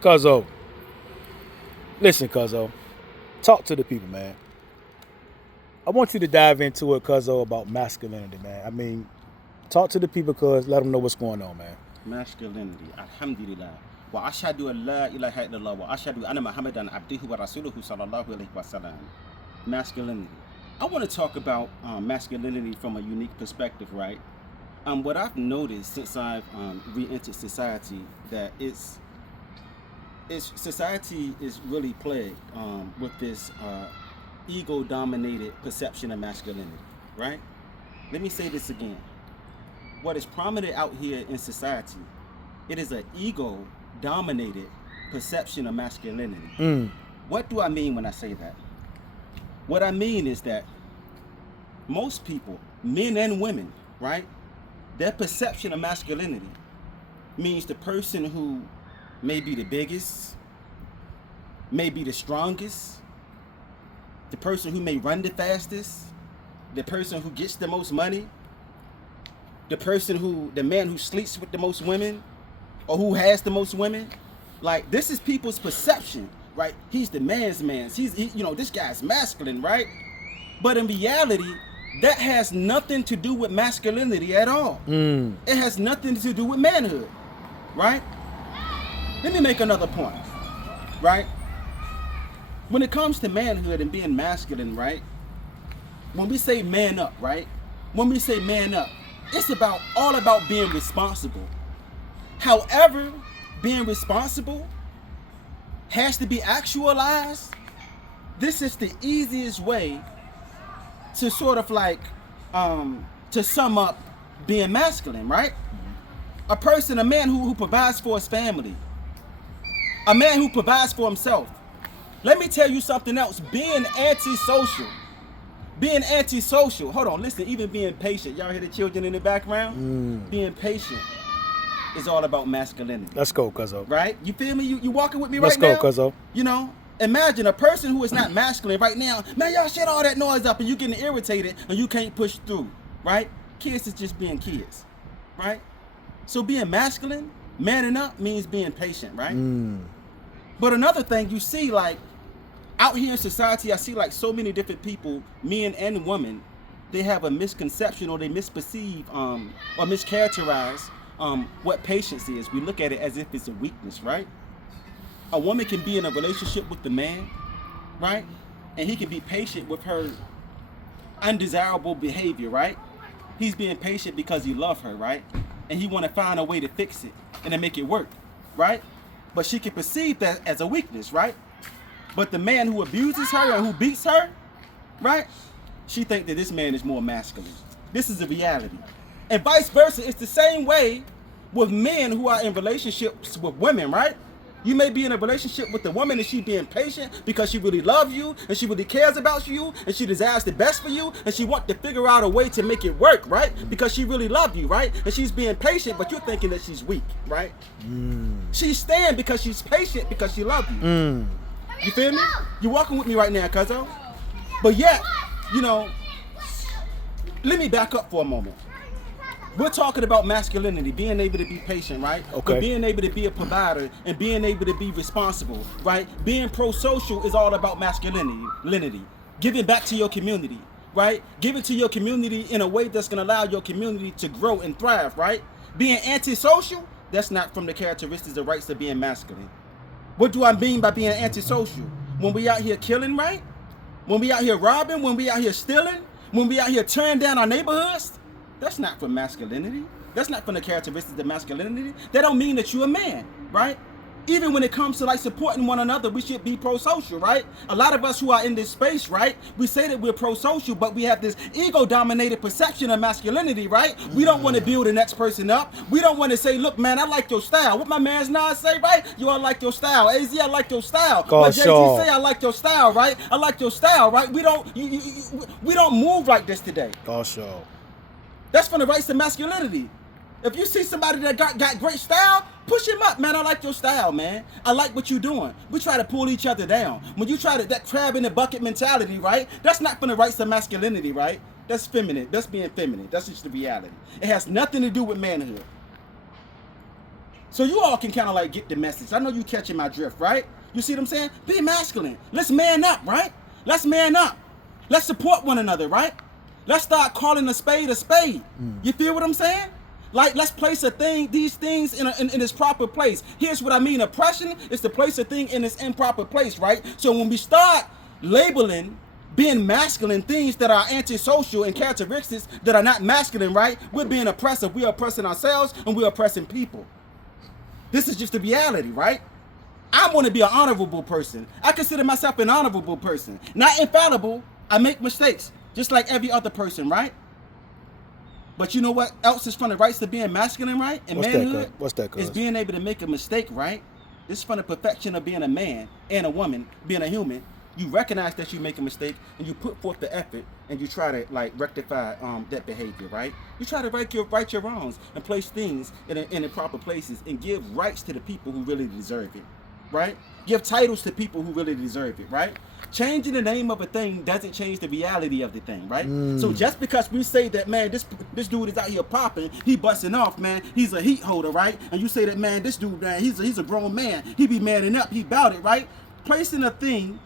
Cuzzo, listen, Cuzzo, talk to the people, man. I want you to dive into it, Cuzzo, about masculinity, man. I mean, talk to the people, cuz let them know what's going on, man. Masculinity, alhamdulillah. Wa ashhadu an la ilaha illallah wa ashhadu anna Muhammadan abduhu wa rasuluhu sallallahu alaihi wasallam. Masculinity. I want to talk about masculinity from a unique perspective, right? What I've noticed since I've re-entered society, that society is really plagued with this ego-dominated perception of masculinity, right? Let me say this again. What is prominent out here in society, it is an ego-dominated perception of masculinity. What do I mean when I say that? What I mean is that most people, men and women, right, their perception of masculinity means the person who may be the biggest, may be the strongest, the person who may run the fastest, the person who gets the most money, the man who sleeps with the most women, or who has the most women. Like, this is people's perception, right? He's the man's man. This guy's masculine, right? But in reality, that has nothing to do with masculinity at all. It has nothing to do with manhood, right? Let me make another point, right? When it comes to manhood and being masculine, right? When we say man up, right? When we say man up, it's all about being responsible. However, being responsible has to be actualized. This is the easiest way to sort of to sum up being masculine, right? A man who provides for his family, a man who provides for himself. Let me tell you something else. Being antisocial. Hold on, listen, even being patient. Y'all hear the children in the background? Being patient is all about masculinity. Let's go, Cuzzo. Right? You feel me? You walking with me right now? Let's go, Cuzzo. You know, imagine a person who is not masculine right now. Man, y'all shut all that noise up and you getting irritated and you can't push through, right? Kids is just being kids, right? So being masculine, manning up, means being patient, right? But another thing you see, like, out here in society, I see like so many different people, men and women, they have a misconception or they misperceive or mischaracterize what patience is. We look at it as if it's a weakness, right? A woman can be in a relationship with the man, right? And he can be patient with her undesirable behavior, right? He's being patient because he loves her, right? And he want to find a way to fix it and to make it work, right? But she can perceive that as a weakness, right? But the man who abuses her and who beats her, right? She thinks that this man is more masculine. This is the reality. And vice versa, it's the same way with men who are in relationships with women, right? You may be in a relationship with the woman and she being patient because she really loves you and she really cares about you and she desires the best for you and she wants to figure out a way to make it work, right? Because she really loves you, right? And she's being patient, but you're thinking that she's weak, right? She's staying because she's patient because she loves you. You feel me? You're walking with me right now, cuzzo. But yet, let me back up for a moment. We're talking about masculinity, being able to be patient, right? Okay. But being able to be a provider and being able to be responsible, right? Being pro-social is all about masculinity. Giving back to your community, right? Giving to your community in a way that's going to allow your community to grow and thrive, right? Being antisocial, that's not from the characteristics or rights of being masculine. What do I mean by being antisocial? When we out here killing, right? When we out here robbing, when we out here stealing, when we out here tearing down our neighborhoods, that's not from masculinity. That's not from the characteristics of masculinity. That don't mean that you're a man, right? Even when it comes to like supporting one another, we should be pro-social, right? A lot of us who are in this space, right? We say that we're pro-social, but we have this ego-dominated perception of masculinity, right? We don't want to build the next person up. We don't want to say, look, man, I like your style. What my man's Nas say, right? You all like your style. AZ, I like your style. What Jay-Z say, I like your style, right? I like your style, right? We don't move like this today. Sure. That's from the rights of masculinity. If you see somebody that got great style, push him up, man. I like your style, man. I like what you're doing. We try to pull each other down. When you try that crab in the bucket mentality, right? That's not from the rights of masculinity, right? That's feminine. That's being feminine. That's just the reality. It has nothing to do with manhood. So you all can kind of like get the message. I know you catching my drift, right? You see what I'm saying? Be masculine. Let's man up, right? Let's man up. Let's support one another, right? Let's start calling a spade a spade. You feel what I'm saying? Like, let's place these things in its proper place. Here's what I mean. Oppression is to place a thing in its improper place, right? So when we start labeling being masculine things that are antisocial and characteristics that are not masculine, right? We're being oppressive. We're oppressing ourselves and we're oppressing people. This is just the reality, right? I want to be an honorable person. I consider myself an honorable person. Not infallible. I make mistakes, just like every other person, right? But you know what else is from the rights to being masculine, right? And manhood? What's that, cuz? Is being able to make a mistake, right? This is from the perfection of being a man and a woman, being a human. You recognize that you make a mistake and you put forth the effort and you try to like rectify that behavior, right? You try to right your wrongs and place things in the proper places and give rights to the people who really deserve it, right? Give titles to people who really deserve it, right? Changing the name of a thing doesn't change the reality of the thing, right? So just because we say that, man, this dude is out here popping, he busting off, man, he's a heat holder, right? And you say that, man, this dude, man, he's a grown man, he be manning up, he bout it, right? Placing a thing,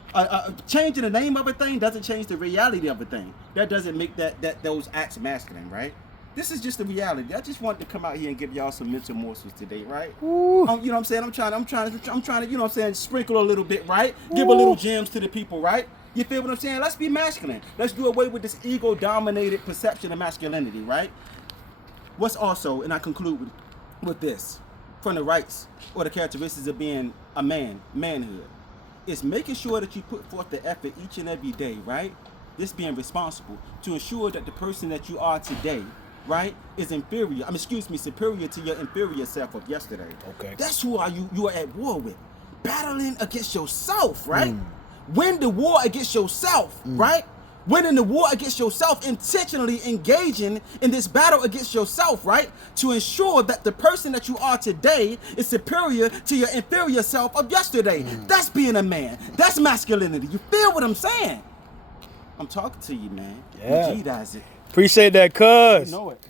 changing the name of a thing doesn't change the reality of a thing. That doesn't make those acts masculine, right? This is just the reality. I just wanted to come out here and give y'all some mental morsels today, right? You know what I'm saying? I'm trying to, you know what I'm saying, sprinkle a little bit, right? Give a little gems to the people, right? You feel what I'm saying? Let's be masculine. Let's do away with this ego-dominated perception of masculinity, right? What's also, and I conclude with this, from the rights or the characteristics of being a man, manhood, is making sure that you put forth the effort each and every day, right? This being responsible to ensure that the person that you are today, right, is inferior. Superior to your inferior self of yesterday. Okay. That's who you are at war with. Battling against yourself, right? Win the war against yourself, right? Winning the war against yourself, intentionally engaging in this battle against yourself, right? To ensure that the person that you are today is superior to your inferior self of yesterday. That's being a man. That's masculinity. You feel what I'm saying? I'm talking to you, man. Yeah. G does it. Appreciate that, cuz. You know it.